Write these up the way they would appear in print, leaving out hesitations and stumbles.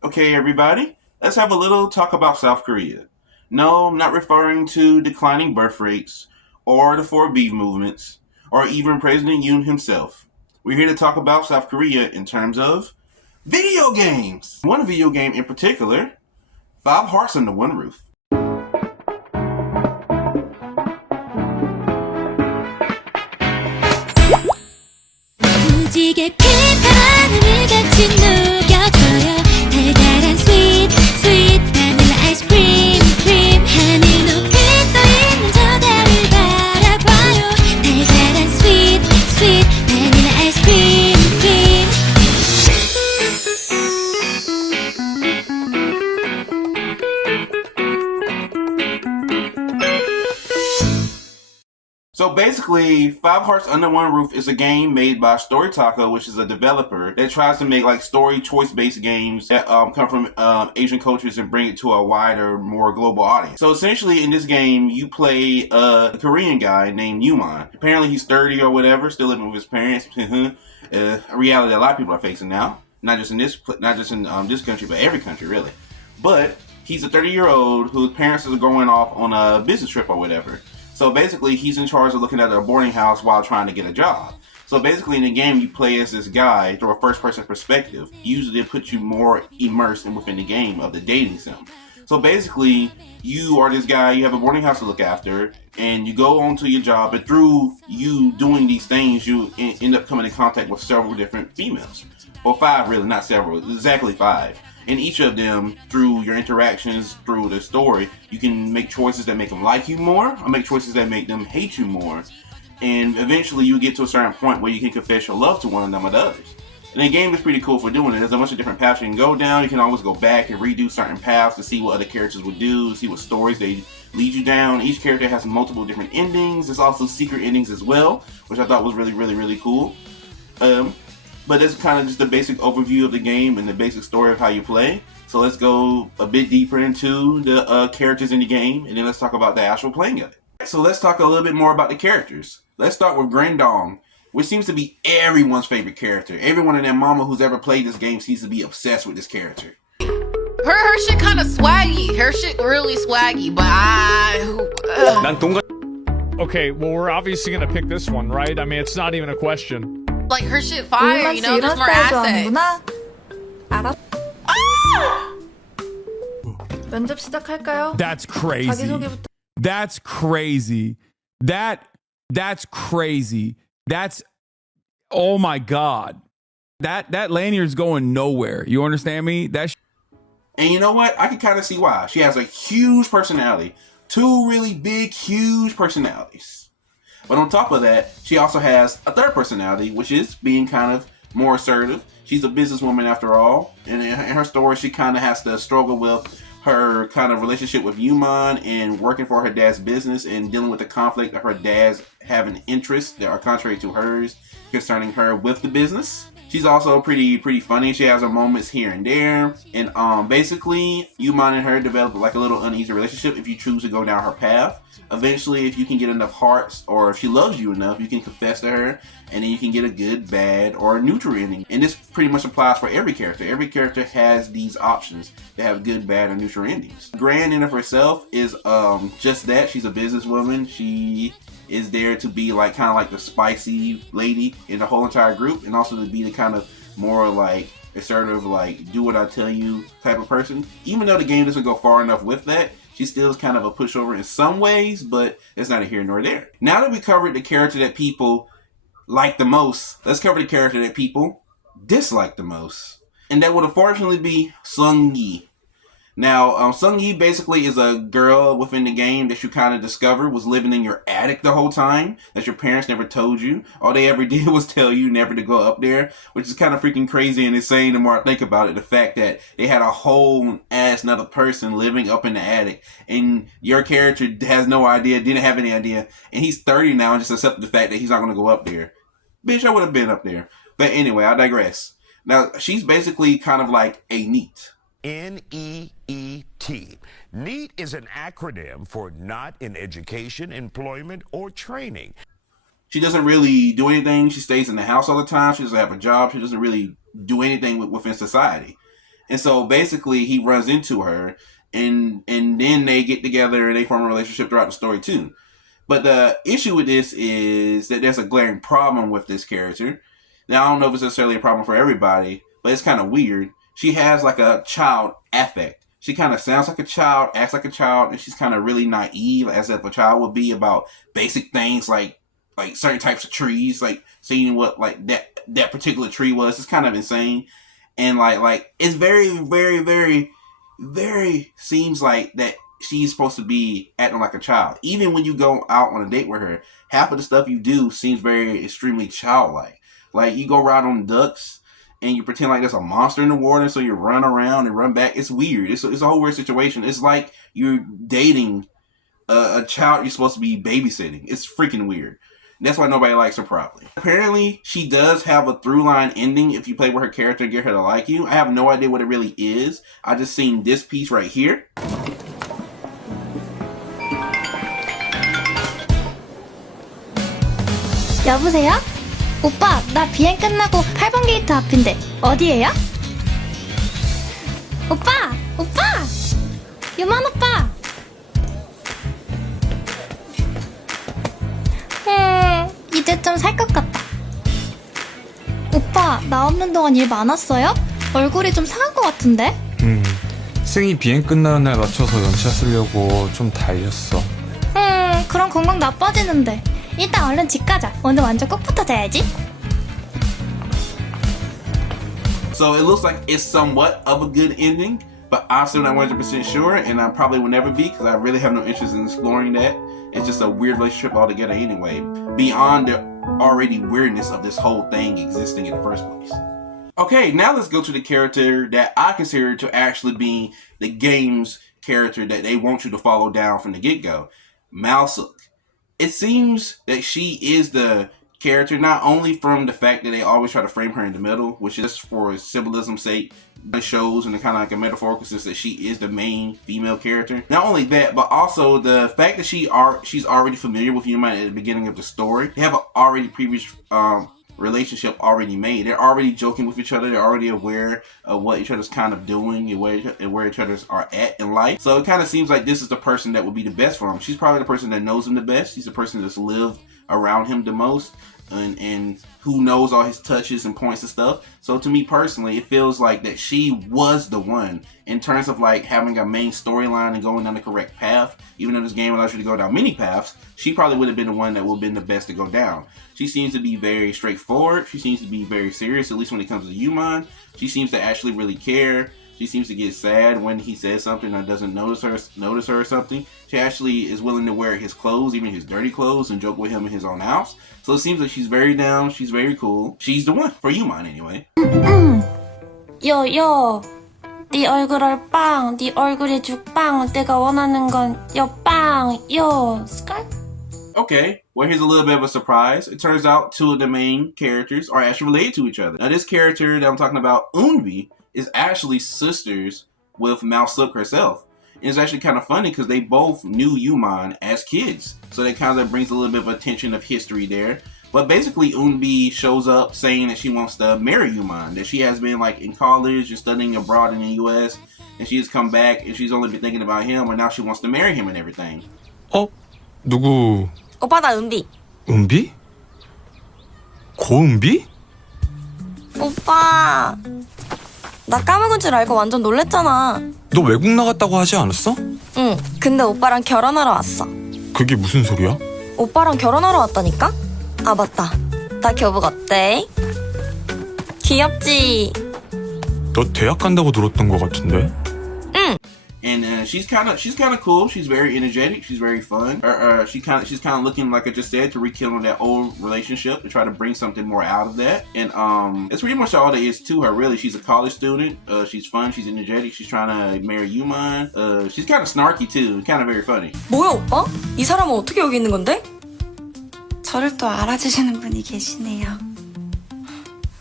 Okay, everybody, let's have a little talk about South Korea. No, I'm not referring to declining birth rates or the 4B movements or even President Yoon himself. We're here to talk about South Korea in terms of video games. One video game in particular, Five Hearts Under One Roof. 무지개 핀 바람을 같이 녹여줘요 달달한 sweet sweet 바닐라 아이스크림 크림 하늘 높이 떠있는 저 달을 바라봐요 달달한 sweet sweet 바닐라 아이스크림 크림 So basically, Five Hearts Under One Roof is a game made by Story Taco, which is a developer that tries to make like story choice-based games that come from Asian cultures and bring it to a wider, more global audience. So essentially, in this game, you play a Korean guy named Yuman. Apparently, he's 30 or whatever, still living with his parents. A reality that a lot of people are facing now, not just in this country, but every country really. But he's a 30-year-old whose parents are going off on a business trip or whatever. So basically, he's in charge of looking at a boarding house while trying to get a job. So basically, in the game, you play as this guy through a first-person perspective. Usually, it puts you more immersed within the game of the dating sim. So basically, you are this guy, you have a boarding house to look after, and you go on to your job, and through you doing these things, you end up coming in contact with several different females. Well, 5 really, not several, exactly 5. And each of them, through your interactions, through the story, you can make choices that make them like you more, or make choices that make them hate you more. And eventually you get to a certain point where you can confess your love to one of them or the others. And the game is pretty cool for doing it. There's a bunch of different paths you can go down. You can always go back and redo certain paths to see what other characters would do, see what stories they lead you down. Each character has multiple different endings. There's also secret endings as well, which I thought was really cool. But that's kind of just the basic overview of the game and the basic story of how you play. So let's go a bit deeper into the characters in the game, and then let's talk about the actual playing of it. So let's talk a little bit more about the characters. Let's start with Grandong, which seems to be everyone's favorite character. Everyone and their mama who's ever played this game seems to be obsessed with this character. Her shit kind of swaggy. Her shit really swaggy, but Okay, well, we're obviously gonna pick this one, right? I mean, it's not even a question. like her shit fire, you know, 이런 there's more 스타일 assets. 좋아하는구나. 알았. 면접 시작할까요? That's crazy. 자기소개부터. That's crazy. That's crazy. That's oh my god. That lanyard's going nowhere. You understand me? And you know what? I can kind of see why. She has a huge personality. 2 really big, huge personalities. But on top of that, she also has a third personality, which is being kind of more assertive. She's a businesswoman after all. And in her story, she kind of has to struggle with her kind of relationship with Yuman and working for her dad's business and dealing with the conflict of her dad's having interests that are contrary to hers concerning her with the business. She's also pretty funny. She has her moments here and there. And basically, Yuman and her develop like a little uneasy relationship if you choose to go down her path. Eventually, if you can get enough hearts, or if she loves you enough, you can confess to her, and then you can get a good, bad, or neutral ending. And this pretty much applies for every character. Every character has these options to have good, bad, or neutral endings. Gran in of herself is just that. She's a businesswoman. She is there to be like kind of like the spicy lady in the whole entire group, and also to be the kind of more like assertive, like do what I tell you type of person. Even though the game doesn't go far enough with that, she still is kind of a pushover in some ways, but it's neither here nor there. Now that we covered the character that people like the most, let's cover the character that people dislike the most. And that would unfortunately be Sung Yi. Now, Sung Yi basically is a girl within the game that you kind of discover was living in your attic the whole time, that your parents never told you. All they ever did was tell you never to go up there, which is kind of freaking crazy and insane the more I think about it. The fact that they had a whole ass another person living up in the attic, and your character has no idea, didn't have any idea, and he's 30 now and just accepted the fact that he's not going to go up there. Bitch, I would have been up there. But anyway, I digress. Now, she's basically kind of like a NEET. NEET. NEET is an acronym for not in education, employment, or training. She doesn't really do anything. She stays in the house all the time. She doesn't have a job. She doesn't really do anything within society. And so basically he runs into her, and then they get together and they form a relationship throughout the story too. But the issue with this is that there's a glaring problem with this character. Now, I don't know if it's necessarily a problem for everybody, but it's kind of weird. She has like a child affect. She kind of sounds like a child, acts like a child, and she's kind of really naive, as if a child would be, about basic things like certain types of trees, like seeing what like that particular tree was. It's kind of insane. And like it's very, very, very, very seems like that she's supposed to be acting like a child. Even when you go out on a date with her, half of the stuff you do seems very extremely childlike. Like you go ride on ducks and you pretend like there's a monster in the water, so you run around and run back. It's weird. It's a whole weird situation. It's like you're dating a child you're supposed to be babysitting. It's freaking weird. That's why nobody likes her, probably. Apparently, she does have a through-line ending if you play with her character and get her to like you. I have no idea what it really is. I just seen this piece right here. 여보세요? 오빠, 나 비행 끝나고 8번 게이트 앞인데 어디예요? 오빠! 오빠! 유만 오빠! 이제 좀 살 것 같다. 오빠, 나 없는 동안 일 많았어요? 얼굴이 좀 상한 것 같은데? 승희 비행 끝나는 날 맞춰서 연차 쓰려고 좀 달렸어. 그럼 건강 나빠지는데. 일단 얼른 집 가자. 오늘 완전 꼭 붙어 자야지. So it looks like it's somewhat of a good ending, but I'm still not 100% sure, and I probably will never be, because I really have no interest in exploring that. It's just a weird relationship altogether anyway, beyond the already weirdness of this whole thing existing in the first place. Okay, now let's go to the character that I consider to actually be the game's character that they want you to follow down from the get-go, Malsuk. It seems that she is the character, not only from the fact that they always try to frame her in the middle, which is for symbolism's sake, it shows in the kind of like a metaphorical sense that she is the main female character. Not only that, but also the fact that she's already familiar with Yuma at the beginning of the story. They have an already previous relationship already made. They're already joking with each other. They're already aware of what each other's kind of doing and where each other's are at in life. So it kind of seems like this is the person that would be the best for him. She's probably the person that knows him the best. She's the person that's lived around him the most, and who knows all his touches and points and stuff. So to me personally, it feels like that she was the one in terms of like having a main storyline and going down the correct path. Even though this game allows you to go down many paths, she probably would have been the one that would have been the best to go down. She seems to be very straightforward. She seems to be very serious, at least when it comes to Yuman. She seems to actually really care. She seems to get sad when he says something or doesn't notice her or something. She actually is willing to wear his clothes, even his dirty clothes, and joke with him in his own house. So it seems like she's very down. She's very cool. She's the one for Yuman anyway. 요. 네 얼굴 얼빵, 네 얼굴이 죽빵, 내가 원하는 건 여빵, 요. 스컬? Okay, well here's a little bit of a surprise. It turns out two of the main characters are actually related to each other. Now this character that I'm talking about, Eunbi, is actually sisters with Malsuk herself. And it's actually kind of funny because they both knew Yuman as kids. So that kind of brings a little bit of attention of history there. But basically Eunbi shows up saying that she wants to marry Yuman, that she has been like in college and studying abroad in the US, and she has come back and she's only been thinking about him, and now she wants to marry him and everything. 누구? 오빠 나 은비. 은비? 고은비? 오빠. 나 까먹은 줄 알고 완전 놀랬잖아. 너 외국 나갔다고 하지 않았어? 응, 근데 오빠랑 결혼하러 왔어. 그게 무슨 소리야? 오빠랑 결혼하러 왔다니까? 아 맞다. 나 교복 어때? 귀엽지? 너 대학 간다고 들었던 것 같은데? 응. And she's kind of cool. She's very energetic. She's very fun. She's kind of looking, like I just said, to rekindle that old relationship, to try to bring something more out of that. And it's pretty much all there is to her, really. She's a college student. She's fun. She's energetic. She's trying to marry Yuman. She's kind of snarky too. Kind of very funny. 뭐야 오빠? 이 사람은 어떻게 여기 있는 건데? 저를 또 알아주시는 분이 계시네요.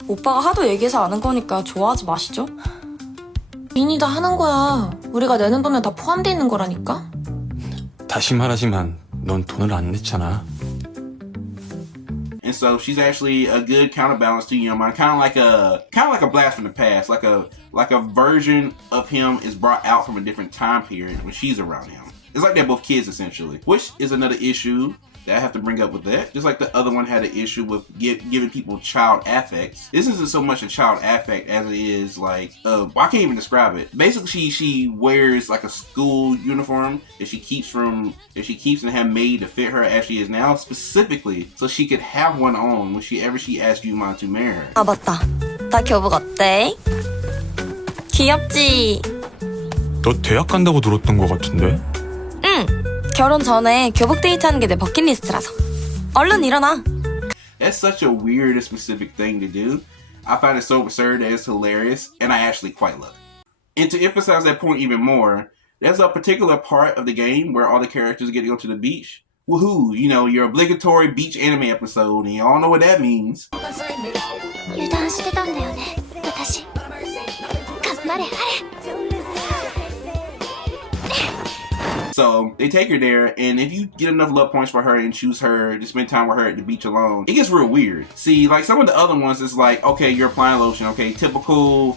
오빠가 하도 얘기해서 아는 거니까 좋아하지 마시죠. 민이 다 하는 거야. 우리가 내는 돈에 다 포함돼 있는 거라니까. 다시 말하지만 넌 돈을 안 냈잖아. And so she's actually a good counterbalance to Yumon, kind of like a blast from the past, like a version of him is brought out from a different time period when she's around him. It's like they're both kids essentially, which is another issue that I have to bring up with that. Just like the other one had an issue with giving people child affects. This isn't so much a child affect as it is like, I can't even describe it. Basically, she wears like a school uniform that she keeps and have made to fit her as she is now, specifically so she could have one on when she asks Yumon to marry her. 아 맞다. 나 교복 어때? 귀엽지? 너 대학 간다고 들었던 것 같은데? 응. 결혼 전에 교복 데이트하는 게 내 버킷리스트라서. 얼른 일어나. That's such a weird and specific thing to do. I find it so absurd that it's hilarious, and I actually quite love it. And to emphasize that point even more, there's a particular part of the game where all the characters get to go to the beach. Woohoo! You know, your obligatory beach anime episode, and you all know what that means. 油断してたんだよね私頑張れハレ So they take her there, and if you get enough love points for her and choose her to spend time with her at the beach alone, it gets real weird. See, like some of the other ones, it's like, okay, you're applying lotion, okay, typical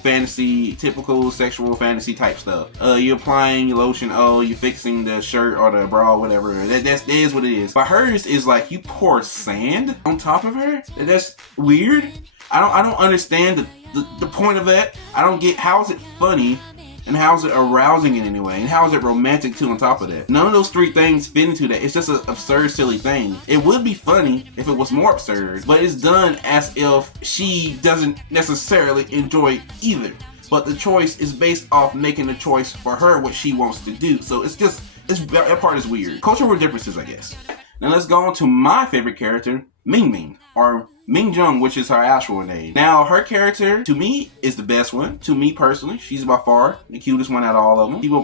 sexual fantasy type stuff. You're applying your lotion, oh, you're fixing the shirt or the bra, whatever. That is what it is. But hers is like you pour sand on top of her. That's weird. I don't understand the point of that. I don't get how is it funny. And how is it arousing in any way? And how is it romantic too on top of that? None of those three things fit into that. It's just an absurd, silly thing. It would be funny if it was more absurd, but it's done as if she doesn't necessarily enjoy either. But the choice is based off making the choice for her what she wants to do. So that part is weird. Cultural differences, I guess. Now let's go on to my favorite character, Ming Ming, or Ming Jung, which is her actual name. Now, her character, to me, is the best one. To me, personally, she's by far the cutest one out of all of them. People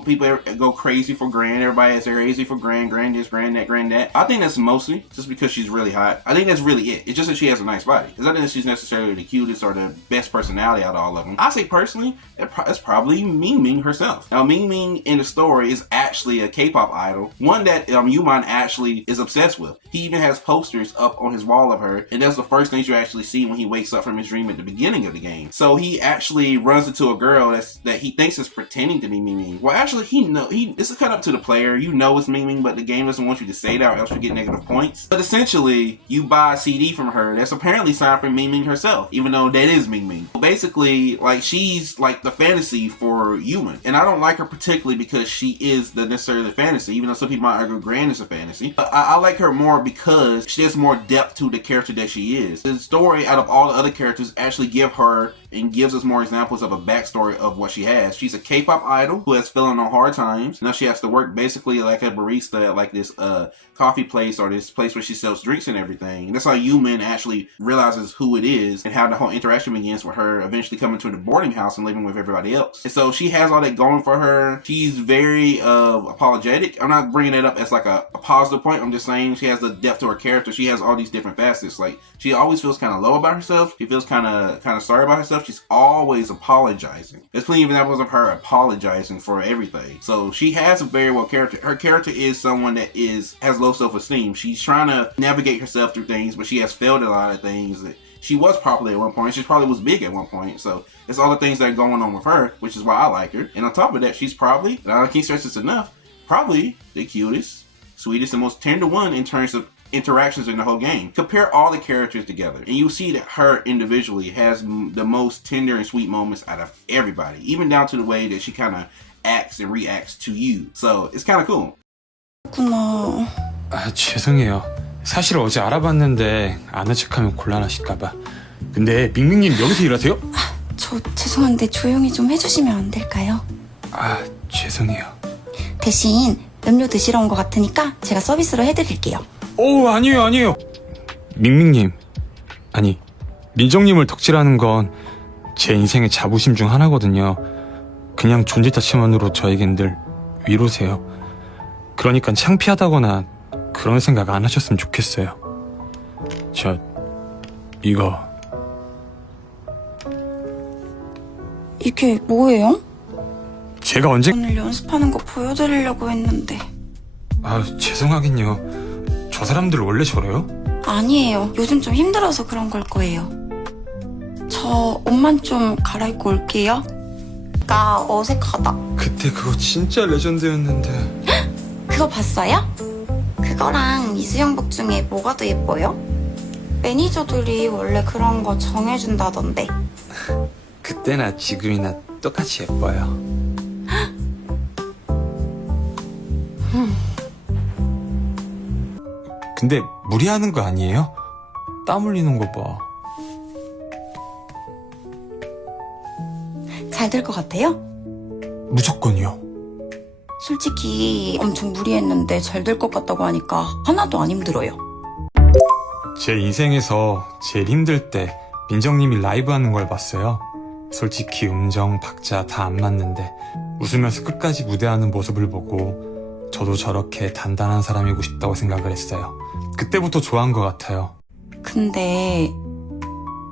go crazy for Gran. Everybody is crazy for Gran this, Gran that. I think that's mostly just because she's really hot. I think that's really it. It's just that she has a nice body. It's not that she's necessarily the cutest or the best personality out of all of them. I say, personally, it's probably Ming Ming herself. Now, Ming Ming in the story is actually a K-pop idol, one that Yumon actually is obsessed with. He even has posters up on his wall of her, and that's the first thing you actually see when he wakes up from his dream at the beginning of the game. So he actually runs into a girl that he thinks is pretending to be Ming Ming. Well, actually, it's a cut up to the player. You know it's Ming Ming, but the game doesn't want you to say that or else you get negative points. But essentially, you buy a CD from her that's apparently signed for Ming Ming herself, even though that is Ming Ming. Basically, like, she's like the fantasy for Human. And I don't like her particularly because she is necessarily the fantasy, even though some people might argue Gran is a fantasy. But I like her more because she has more depth to the character that she is. The story out of all the other characters actually give her and gives us more examples of a backstory of what she has. She's a K-pop idol who has fallen on hard times. Now she has to work basically like a barista at like this coffee place or this place where she sells drinks and everything. And that's how Yumin actually realizes who it is and how the whole interaction begins with her eventually coming to the boarding house and living with everybody else. And so she has all that going for her. She's very apologetic. I'm not bringing it up as like a positive point. I'm just saying she has the depth to her character. She has all these different facets. Like she always feels kind of low about herself. She feels kind of sorry about herself. She's always apologizing. There's plenty of examples of her apologizing for everything. So she has a very well character. Her character is someone that has low self-esteem. She's trying to navigate herself through things, but she has failed at a lot of things. She was popular at one point. She probably was big at one point. So it's all the things that are going on with her, which is why I like her. And on top of that, she's probably, and I can't stress this enough, probably the cutest, sweetest, and most tender one in terms of interactions in the whole game. Compare all the characters together and you'll see that her individually has the most tender and sweet moments out of everybody, even down to the way that she kind of acts and reacts to you. So it's kind of cool. 그렇구나. 아, 죄송해요. 사실 어제 알아봤는데 아는 척하면 곤란하실까봐. 근데 밍밍님 여기서 일하세요? 저 죄송한데 조용히 좀 해주시면 안 될까요? 아, 죄송해요. 대신 음료 드시러 온 것 같으니까 제가 서비스로 해드릴게요. 오, 아니에요. 밍밍님, 아니, 민정님을 덕질하는 건 제 인생의 자부심 중 하나거든요. 그냥 존재 자체만으로 저에겐 늘 위로세요. 그러니까 창피하다거나 그런 생각 안 하셨으면 좋겠어요. 이거. 이게 뭐예요? 제가 언제... 오늘 연습하는 거 보여드리려고 했는데. 아, 죄송하긴요. 저 사람들 원래 저래요? 아니에요. 요즘 좀 힘들어서 그런 걸 거예요. 저 옷만 좀 갈아입고 올게요. 나 어색하다. 그때 그거 진짜 레전드였는데. 그거 봤어요? 그거랑 이수영복 중에 뭐가 더 예뻐요? 매니저들이 원래 그런 거 정해준다던데. 그때나 지금이나 똑같이 예뻐요. 근데 무리하는 거 아니에요? 땀 흘리는 거 봐. 잘 될 것 같아요? 무조건이요. 솔직히 엄청 무리했는데 잘 될 것 같다고 하니까 하나도 안 힘들어요. 제 인생에서 제일 힘들 때 민정님이 라이브 하는 걸 봤어요. 솔직히 음정, 박자 다 안 맞는데 웃으면서 끝까지 무대하는 모습을 보고 저도 저렇게 단단한 사람이고 싶다고 생각을 했어요. 그때부터 좋아한 것 같아요. 근데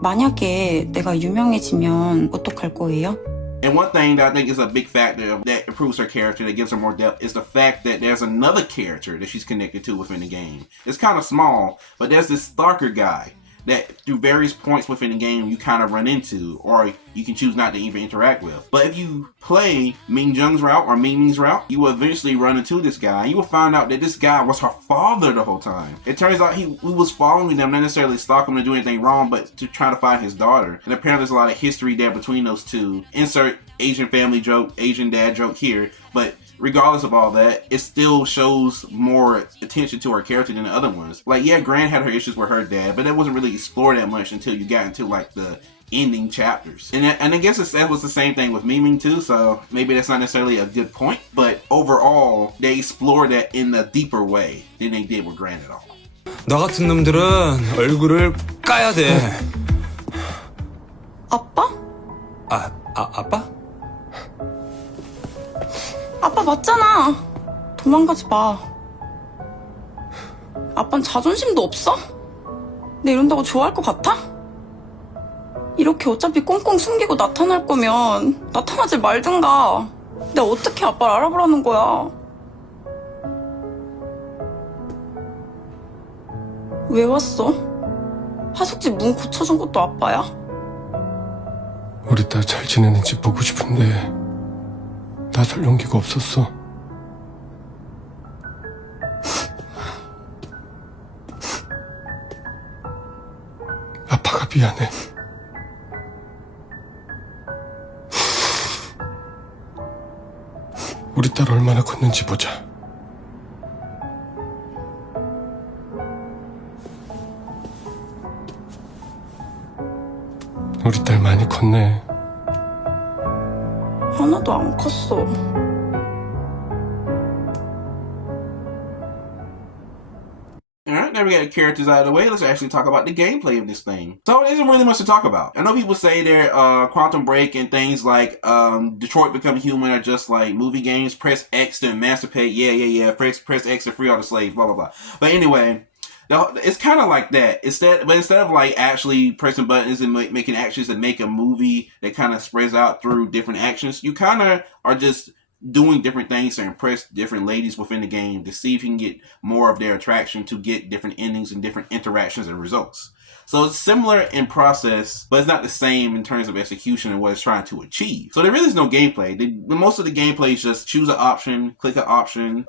만약에 내가 유명해지면 어떡할 거예요? And one thing that I think is a big factor that improves her character, that gives her more depth, is the fact that there's another character that she's connected to within the game. It's kind of small, but there's this stalker guy that through various points within the game you kind of run into, or you can choose not to even interact with. But if you play Ming Jung's route or Ming Ming's route, you will eventually run into this guy, and you will find out that this guy was her father the whole time. It turns out he was following them, not necessarily stalking him to do anything wrong, but to try to find his daughter. And apparently there's a lot of history there between those two. Insert Asian family joke, Asian dad joke here, but regardless of all that, it still shows more attention to her character than the other ones. Like, yeah, Gran had her issues with her dad, but that wasn't really explored that much until you got into like the ending chapters. And I guess that was the same thing with Miming too, so maybe that's not necessarily a good point, but overall, they explored that in a deeper way than they did with Gran at all. 너 같은 놈들은 얼굴을 까야 돼. 아빠? 아빠? 아빠 맞잖아. 도망가지 마. 아빤 자존심도 없어? 내 이런다고 좋아할 것 같아? 이렇게 어차피 꽁꽁 숨기고 나타날 거면 나타나지 말든가. 내가 어떻게 아빠를 알아보라는 거야. 왜 왔어? 하숙집 문 고쳐준 것도 아빠야? 우리 딸 잘 지내는지 보고 싶은데 나설 용기가 없었어. 아빠가 미안해. 우리 딸 얼마나 컸는지 보자. 우리 딸 많이 컸네. 하나도 안 컸어. Alright, now we got the characters out of the way. Let's actually talk about the gameplay of this thing. So there isn't really much to talk about. I know people say that Quantum Break and things like Detroit Become Human are just like movie games. Press X to emancipate. Yeah. Press X to free all the slaves, blah, blah, blah. But anyway, it's kind of like that. Instead of like actually pressing buttons and making actions that make a movie that kind of spreads out through different actions, you kind of are just doing different things to impress different ladies within the game to see if you can get more of their attraction, to get different endings and different interactions and results. So it's similar in process, but it's not the same in terms of execution and what it's trying to achieve. So there really is no gameplay. Most of the gameplay is just choose an option, click an option.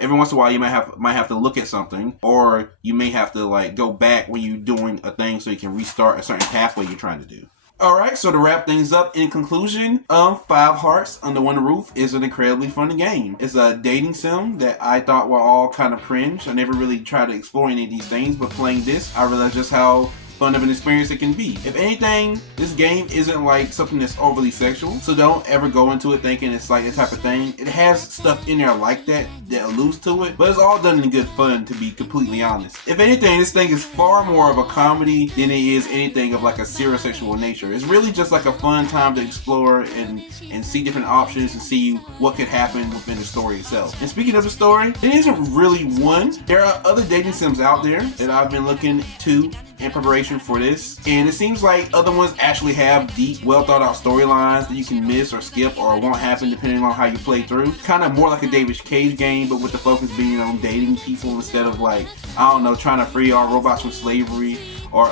Every once in a while you might have to look at something, or you may have to like go back when you're doing a thing so you can restart a certain pathway you're trying to do. Alright, so to wrap things up, in conclusion, 5 Hearts Under One Roof is an incredibly fun game. It's a dating sim that I thought were all kind of cringe. I never really tried to explore any of these things, but playing this, I realized just how fun of an experience it can be. If anything, this game isn't like something that's overly sexual, so don't ever go into it thinking it's like that type of thing. It has stuff in there like that alludes to it, but it's all done in good fun, to be completely honest. If anything, this thing is far more of a comedy than it is anything of like a serious sexual nature. It's really just like a fun time to explore and see different options and see what could happen within the story itself. And speaking of the story, it isn't really one. There are other dating sims out there that I've been looking to in preparation for this, and it seems like other ones actually have deep, well thought out storylines that you can miss or skip or won't happen depending on how you play through. Kind of more like a David Cage game, but with the focus being on dating people instead of like, I don't know, trying to free all robots from slavery or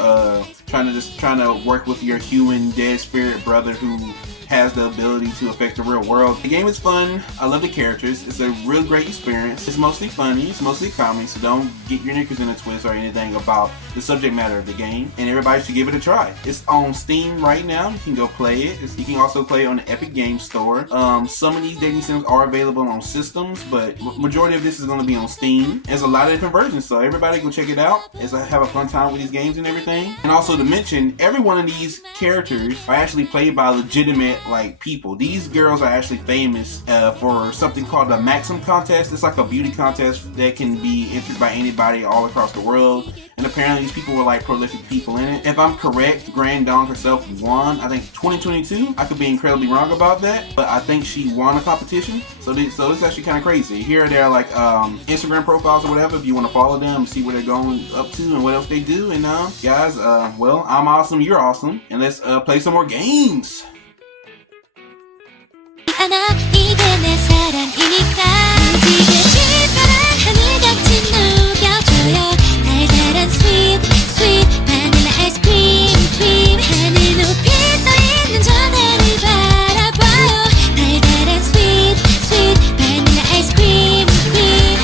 trying to work with your human dead spirit brother who has the ability to affect the real world. The game is fun. I love the characters. It's a real great experience. It's mostly funny. It's mostly comedy, so don't get your knickers in a twist or anything about the subject matter of the game. And everybody should give it a try. It's on Steam right now. You can go play it. You can also play it on the Epic Games Store. Some of these dating sims are available on systems, but majority of this is going to be on Steam. There's a lot of different versions, so everybody go check it out. Have a fun time with these games and everything. And also to mention, every one of these characters are actually played by legitimate like people. These girls are actually famous for something called the Maxim contest. It's like a beauty contest that can be entered by anybody all across the world, and apparently these people were like prolific people in it. If I'm correct, Grand Dong herself won, I think 2022. I could be incredibly wrong about that, but I think she won a competition. So it's actually kind of crazy. Here they're like Instagram profiles or whatever if you want to follow them and see what they're going up to and what else they do. And guys, well, I'm awesome, you're awesome, and let's play some more games. 않아 이게 내 사랑이니까 지게 빛바란 하늘같이 녹여줘요 달달한 sweet sweet 바닐라 아이스크림 크림 하늘 높이 떠있는 저 달을 바라봐요 달달한 sweet sweet 바닐라 아이스크림 크림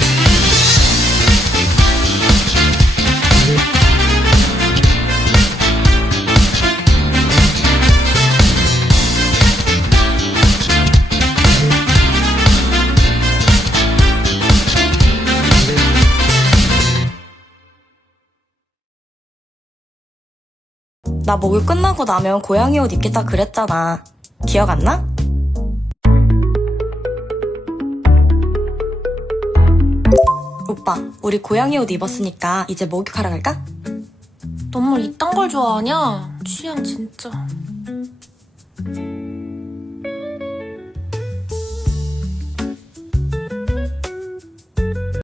나 목욕 끝나고 나면 고양이 옷 입겠다 그랬잖아. 기억 안 나? 오빠, 우리 고양이 옷 입었으니까 이제 목욕하러 갈까? 넌 뭘 이딴 걸 좋아하냐? 취향 진짜.